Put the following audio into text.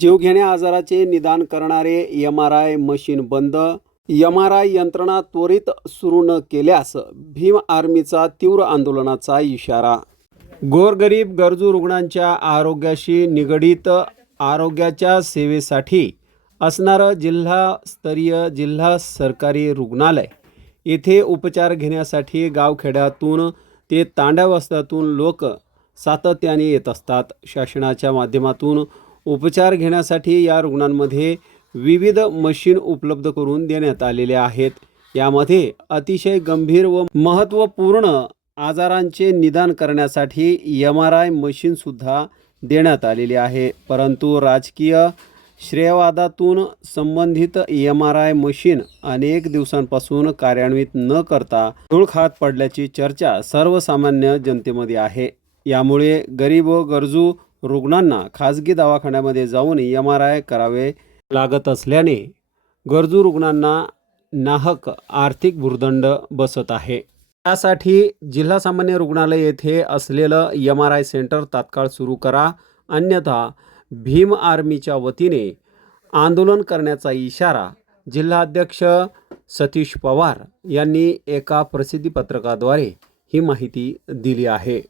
जीवघेण्या आजाराचे निदान करणारे एम आर आय मशीन बंद. एम आर आय यंत्रणा त्वरित सुरू न केल्यास भीम आर्मीचा तीव्र आंदोलनाचा इशारा. गोरगरीब गरजू रुग्णांच्या आरोग्याशी निगडीत आरोग्याच्या सेवेसाठी असणारं जिल्हास्तरीय जिल्हा सरकारी रुग्णालय. येथे उपचार घेण्यासाठी गावखेड्यातून ते तांड्यावस्त्यातून लोक सातत्याने येत असतात. शासनाच्या माध्यमातून उपचार घेण्यासाठी या रुग्णांमध्ये विविध मशीन उपलब्ध करून देण्यात आलेले आहेत. यामध्ये अतिशय गंभीर व महत्त्वपूर्ण आजारांचे निदान करण्यासाठी एम आर आय मशीनसुद्धा देण्यात आलेली आहे. परंतु राजकीय श्रेयवादातून संबंधित एम आर आय मशीन अनेक दिवसांपासून कार्यान्वित न करता धूळ खात पडल्याची चर्चा सर्वसामान्य जनतेमध्ये आहे. यामुळे गरीब व गरजू रुग्णांना खाजगी दवाखान्यामध्ये जाऊन एम आर आय करावे लागत असल्याने गरजू रुग्णांना नाहक आर्थिक भुर्दंड बसत आहे. त्यासाठी जिल्हा सामान्य रुग्णालय येथे असलेलं एम आर आय सेंटर तात्काळ सुरू करा. अन्यथा भीम आर्मीच्या वतीने आंदोलन करण्याचा इशारा जिल्हाध्यक्ष सतीश पवार यांनी एका प्रसिद्धीपत्रकाद्वारे ही माहिती दिली आहे.